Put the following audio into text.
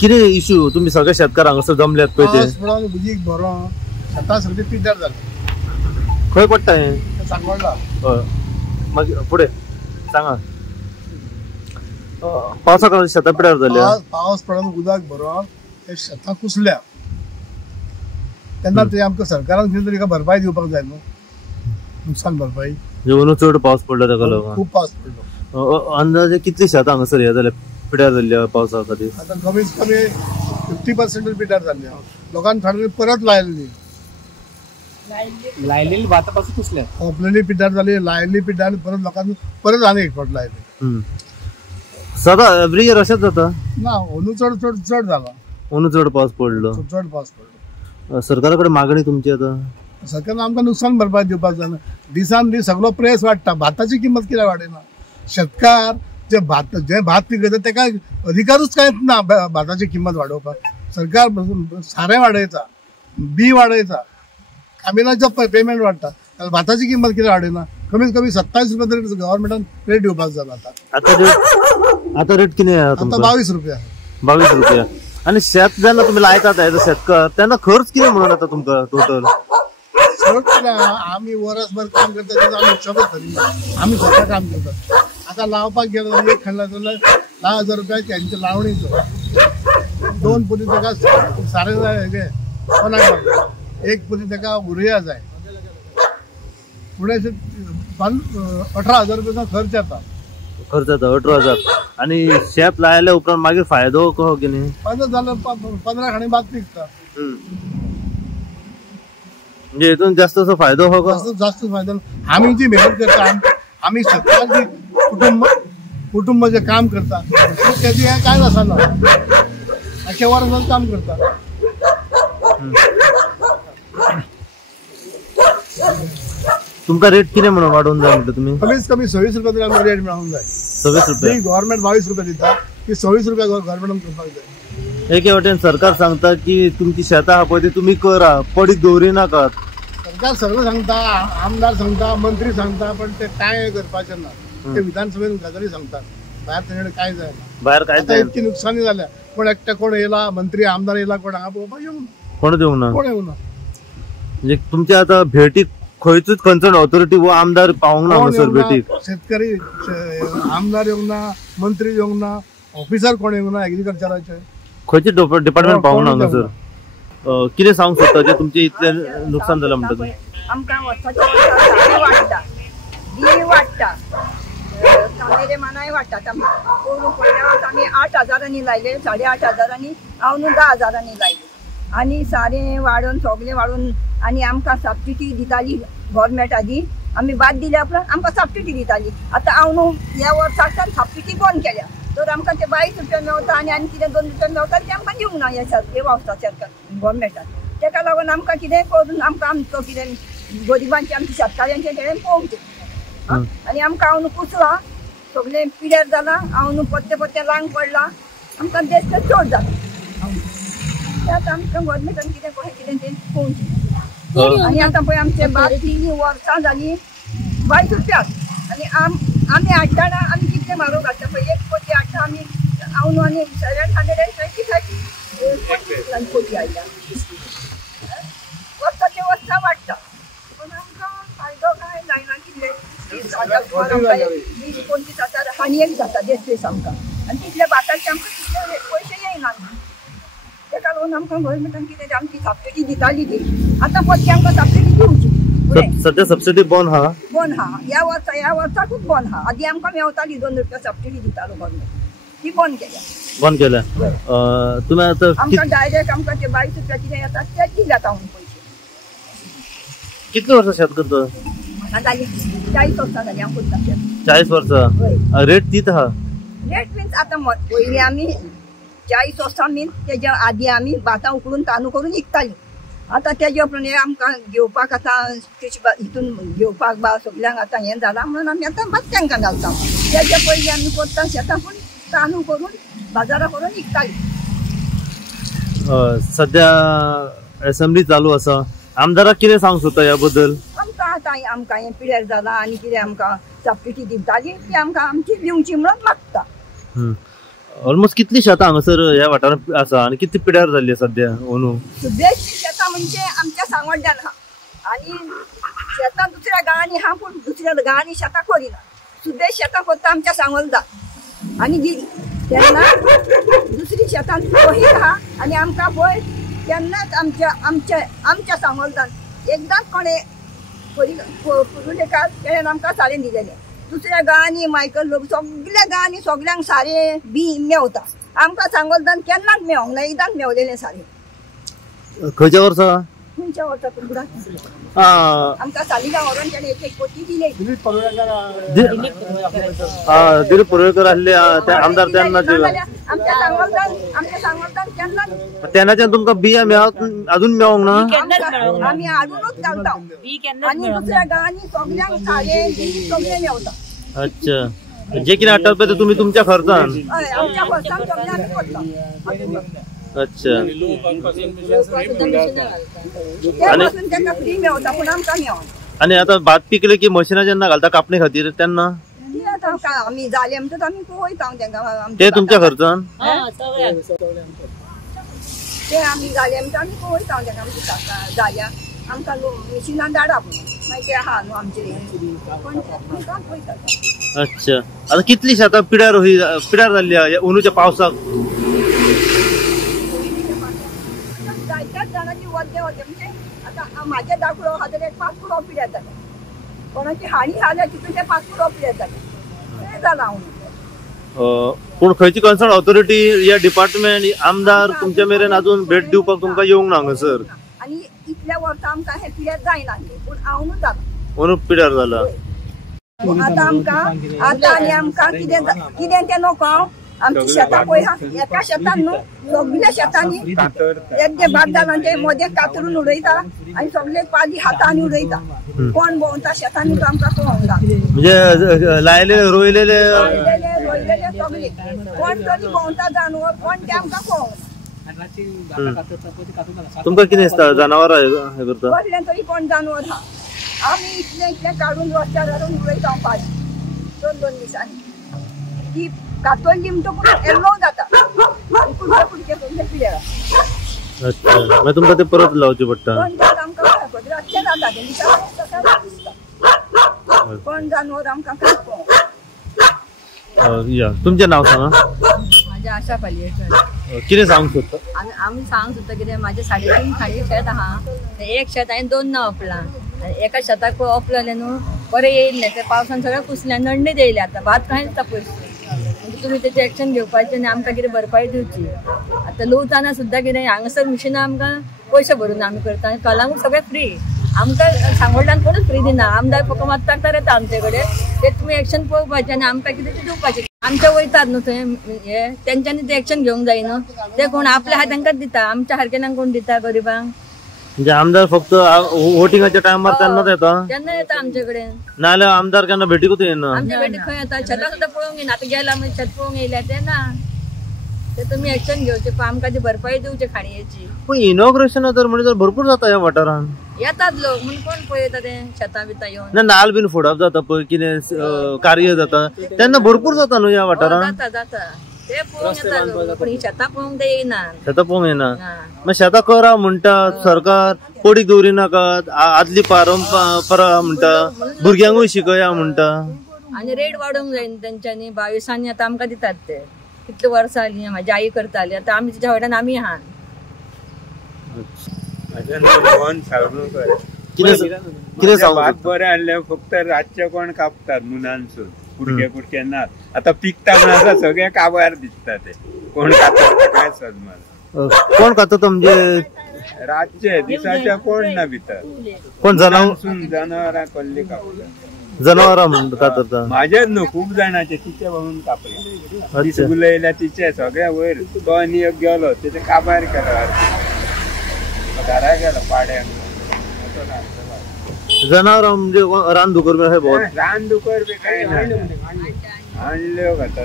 कितें इश्यू तुम्ही सगळे शेतकार हांगासर जमल्यात पळय ते उदीक बरो शेतां सगळी पिड्ड्यार जाली खंय पडटा हें सांगोडला हय मागीर फुडें सांगा पावसा कारण शेतां पिड्ड्यार जाल्या पावस पडून उदक बरो ते शेतां कुसल्या तेन्ना ते आमकां सरकारान कितें तरी भरपाई दिवपाक जाय न्हू नुकसान भरपाई जेवण चड पावस पडला ताका लागून खूप पावस पडलो अंदाजे कितली शेतां हांगासर हे जाल्या पिड्ड्यार जाल्ल्या पावसा खातीर आता कमीत कमी 50% पिड्ड्यार जाल्ल्या लोकांनी थोडे परत लायलेली लायलेली भातापासून कुसल्या खोपलेली पिड्ड्यार जाली लायल्ली पिड्ड्यार परत लोकांनी परत आनी एक फावट लायली सदां एवरी इयर अशेंच जाता ना अंदू चड चड चड जाला अंदू चड पावस पडलो चड पावस पडलो सरकारा कडेन मागणी तुमची आता सरकारान आमकां नुकसान भरपाई दिवपाक जाय दिसान दीस सगळो प्रेस वाडटा भाताची किंमत कित्याक वाडयना शेतकार जे भात पिकयता ताका अधिकारूच काय ना भाताची किंमत वाडोवपाक सरकार सारें वाडयता बी वाडयता कामिनाचो पेमेंट वाडटा भाताची किंमत कित्याक वाडयना कमीत कमी 27 रुपया तरी गव्हर्नमेंटान रेट दिवपाक जाय आता रेट कितें आहा आता 22 रुपया 22 रुपया आणि शेत जेन्ना तुम्ही लायतात एज अ शेतकार तेन्ना खर्च कितें म्हणून येता तुमकां टोटल आम्ही वर्सभर काम करता आम्ही हिशोबच धरिना आम्ही स्वतः काम करतात आता लावपाक गेलो एक खणला जाल्यार 10,000 रुपया त्यांच्या लावणीचो 2 पुरी ताका सारे जाय कोणाक एक पुरी ताका उरया जाय पुढे 18,000 रुपयाचा खर्च येता 18,000 आणि शेत लायल्या उपरांत मागीर फायदो कसो कितें फायदो जालो 15 खाणी भात पिकता म्हणजे हितून जास्त असो फायदो हो का जास्त फायदो आम्ही जी मेहनत करता आम्ही शेतकार कुटुंब जे काम करता त्याची काय नसना अख्ख्या वर्सात काम करता तुमका रेट किती म्हणून वाढवून जाय म्हणता तुम्ही कमीत कमी 26 रुपया तरी आमकां रेट मेळूंक जाय 26 रुपया गव्हर्नमेंट 22 रुपया दिता की 26 रुपया गव्हर्नमेंटान करपाक जाय एके वाटेन सरकार सांगता की तुमची शेतां आहा पळय ती तुम्ही करा पडीक दवरी नाकात सरकार सगळं सांगता आमदार सांगता मंत्री सांगता पण ते काय करपाचें ना ते विधानसभेन गजाली सांगतात भायर तेणे काय जायना भायर काय आता इतकी नुकसानी जाल्या कोण एकटे कोण येला मंत्री आमदार येला कोण हांगा पळोवपाक येवंक ना कोण देवंक ना कोण येवंक ना म्हणजे तुमच्या आता भेटीक खंयचूच कन्सर्न ऑथॉरिटी व आमदार पावंक ना हांगासर भेटीक शेतकरी आमदार येवंक ना मंत्री येवंक ना ऑफिसर कोण येवंक ना एग्रीकल्चराचे खंयचे डिपार्टमेंट पावंक ना हांगासर कितें सांगूंक सोदता जे तुमचे इतले नुकसान जालां म्हणटा तुम्ही आमकां वर्साच्या वर्सा वाडटा बी वाडटा कामेरे मानाय वाडटात पयल्या वर्सा आमी 8,000 लायले 8,500 हांव न्हू 10,000 लायले आनी सारें वाडोवन सगळें वाडोवन आनी आमकां सबसिडी दिताली गव्हर्नमेंटाची आमी बाद दिल्या उपरांत आमकां सबसिडी दिताली आतां हांव न्हू ह्या वर्साच्यान सबसिडी बंद केल्या तर आमकां ते 22 रुपया मेळटा आनी कितें 2 रुपया मेळटा ते आमकां दिवंक ना हे वावसाच्या गव्हर्नमेंटान तेका लागून आमकां कितें करून आमकां आमचो कितें गरिबांचे आमच्या शेतकाऱ्यांचे तेणें पळोवंक जाय आनी आमकां हांव न्हू कुसला सगळें पिड्यार जालां हांव न्हू पत्ते लांग पडला आमकां देश चड जाला ते आतां आमकां गव्हर्नमेंटान कितें कशें कितें तें पळोवंक जाय आनी आतां पळय आमचे 3 वर्सां जालीं 22 रुपया आनी आमी हाडटाना आमी कितले म्हारग हाडटा पळय 1 कोटी हाडटा आमी हांव न्हू आनी 725 कोटी हाडटा वर्साचे वर्सां वाडटा पूण आमकां फायदो काय जायना कितले 20,000-25,000 हानी एक जाता देश आमकां आनी तितले भाताचे आमकां तितले पयशे येयना तेका लागून आमकां गव्हर्नमेंटान कितें आमची सबसिडी दिताली ती आतां परती आमकां सबसिडी दिवची सध्या सबसिडी बंद आहा ह्या वर्साकूच बंद आहा आदी आमकां मेळटाली 2 रुपया सबसिडी दितालो गव्हर्नमेंट ती बंद केल्या तुम्ही आता आमकां डायरेक्ट आमकां ते 22 रुपया कितें येता तेच दिल्यात हांव पयशे कितले वर्सां शेत करता जाली 40 वर्सां जाली हांव करता शेत 40 वर्सां रेट तीच आहा रेट मीन्स आतां पयलीं आमी 40 वर्सां मीन्स तेज्या आदी आमी भातां उकडून तांदूळ करून विकतालीं आतां तेजे उपरांत आमकां घेवपाक आतां हितून घेवपाक बा सगल्यांक आतां हें जालां म्हणून आमी आतां भात तांकां घालता तेजे पयलीं आमी करता शेतां पूण तांदूळ करून बाजारां करून विकतालीं सध्या असेंब्ली चालू आसा आमदाराक कितें सांगूंक सोदता ह्या बद्दल आमकां हें पिड्यार जालां आनी कितें आमकां सबसिडी दिताली ती आमकां आमची दिवची म्हणून मागता ऑलमोस्ट कितली शेतां हांगासर ह्या वाठारांत आसा आनी कितली पिड्यार जाल्ली सध्या अंदू? सुद्याची शेतां म्हणजे आमच्या सांगोड्यान हा आणि शेतां दुसऱ्या गांवांनी हा पूण दुसऱ्या गांवांनी शेतां करिना. सुद्या शेतां फक्त आमच्या सांगोलदान आणि गिरी तेन्ना दुसरी शेतां पळयत आहा आणि आमकां पळय तेन्नाच आमच्या सांगोलदान एकदांच कोणे पुरुलेकार तेणेन आमकां सारें दिलेलें. दुसऱ्या गांवांनी मायकल लोक सगळ्या गांवांनी सगळ्यांक सारें बी मेवता. आमकां सांगोलदान केन्नाच मेवंक ना, एकदांच मेवलेलें सारें. खंयच्या वर्सा? खंयच्या वर्सा तुमकां आमकां सालिगांव व्हरोन तेणें एक कोटी दिले. दिलीप पडवळकर आसले ते आमदार तेन्ना आमच्या सांगोलदान केन्नाच तेन्नाच्यान तुमकां बिया अजून मेवंक ना? आमी हाडूनच घालता आनी दुसऱ्या गांवांनी सगळ्यांक सारें बी सगळें मेवता. अच्छा, जे कितें हाडटा पळय ते तुमी तुमच्या खर्चान? हय, आमच्या खर्चान सगळें आमी करता. अच्छा, फ्री मेवता पूण आमकां मेवना. आनी आतां भात पिकले की मशिनां जेन्ना घालता कापणे खातीर तेन्ना आमी जाले म्हणटच आमी वयता तेंका. ते तुमच्या खर्चान? ते आमी जाले म्हणटा आमी वयता तेंका दिता जाल्या आमकां मिशिनां धाडा पूण मागीर ते आहा न्हू आमचे पण आमकां वयता. अच्छा, आता कितली शेतां पिड्यार जाल्ली अंदूच्या पावसाक? जायत्याच जाणांची वद्दे म्हणजे आता माझे दाखलो हा जाल्यार 5 कुडो पिड्यार जाले. कोणाची हानी जाल्यार तितून ते 5 कुडो पिड्यार जाले. ते जाला हांव. पूण खंयची कन्सर्न ऑथॉरिटी या डिपार्टमेंट आमदार तुमच्या मेरेन अजून भेट दिवपाक तुमकां येवंक ना हांगासर? आनी इतल्या वर्सां आमकां हे पिड्यार जायना पूण हांवूच जाला. अंदू पिड्यार जाला. आतां आमकां कितें तें नको. आमची शेतां पळय हा एका शेतान न्हू सगळ्या शेतांनी एक जे भात घालून ते मदें कातरून उडयता आनी सगळे पाली हातांनी उडयता. कोण भोंवता शेतांनी तो आमकां पळोवंक ना. म्हणजे लायले रोयलेले सगळे कोण तरी भोंवता जानवर कोण ते आमकां पळोवंक ना. तुमकां कितें दिसता जनावरां हे करता? कसलें तरी कोण जानवर हा. आमी इतलें काडून रस्त्यार घालून उडयता पाली 2-2 दिसांनी. ती कातोली म्हणटा पूण येल्लो जाता कुडके पिड्यार. अच्छा, मागीर तुमकां ते परत लावचे पडटा? आमकां रातचें जाता तें दिसा कोण जानवर आमकां कांयच पळोवंक. या तुमचें नांव सांगा. माझे आशा पालयेकर. कितें सांगूंक सोदता? आमी सांगूंक सोदता कितें माझे 3.5 खाडी शेत आहा. एक शेत हांवें 2 ना ओपलां आनी एका शेताक ओपलेलें न्हू बरें येयल्लें ते पावसान सगळें कुसलें नंडीत येयले. आतां भात कांयच पयस म्हणजे तुमी तेचें एक्शन घेवपाचें आनी आमकां कितें भरपाई दिवची. आतां लुवताना सुद्दां कितें हांगासर मिशिनां आमकां पयशे भरून आमी करता आनी कलांगूट सगळें फ्री. आमकां सांगोड्यान कोणूच फ्री दिना. आमदार फक्त मागता येता आमचे कडेन ते तुमी एक्शन पळोवपाचें आनी आमकां कितें तें दिवपाचें. आमचे वयतात न्हू थंय हे तेंच्यांनी ते एक्शन घेवंक जाय न्हू. ते कोण आपल्या हात तांकांच दिता. आमच्या सारकेल्यांक कोण दिता गरिबांक? म्हणजे आमदार फक्त वोटिंगाच्या टायमार तेन्नाच येता? तेन्ना येता आमचे कडेन. नाल्यार आमदार केन्ना भेटीकूच येना? आमच्या भेटी खंय येता शेतां सुद्दां पळोवंक येना. आतां गेला म्हणजे शेत पळोवंक येयल्या ते ना. ते तुमी एक्शन घेवचे आमकां ती भरपाई दिवची खाणयेची. पण इनॉग्रेशन तर म्हणजे भरपूर जाता ह्या वाठारान. येतात लोक म्हणून कोण पळयता ते शेतां बितां येवन. ना नाल बीन फोडप जाता पळय कितें कार्य जाता तेन्ना भरपूर जाता न्हू ह्या वाठारान? जाता ते पळोवंक येता लोक पण ही शेतां पळोवंक ते येयना. शेतां पळोवंक येना. मागीर शेतां करा म्हणटा सरकार पडीक दवरी नाकात आदली परंपरा म्हणटा भुरग्यांकूय शिकया म्हणटा. आनी रेट वाडोवंक जाय तेंच्यांनी 22 आतां आमकां दितात ते. कितली वर्सां जालीं म्हाजी आई करताली आतां आमी तिच्या वाड्यान आमी आहा. कितें सांगूं? बरें आहले फक्त रातचे कोण कापतात मुनानसून कुडके नात. आतां पिकता म्हण आसा सगळे काबार दिसता ते कोण कापता काय सदमान. कोण खाता म्हणजे रातचे दिसाचे कोण ना भितर कोण जनावरां कसली कापता. जनावरां म्हणटा कातरता? म्हाजेच न्हू खूब जाणांचे तिचे म्हणून कापले. उलयल्या तिचे सगळे वयर तो आनी एक गेलो तेचे काबार केलो घरा गेलो पाड्याक. जनावरां म्हणजे रानदुकर बी रानदुकर बी काय ना आणल्यो खाता.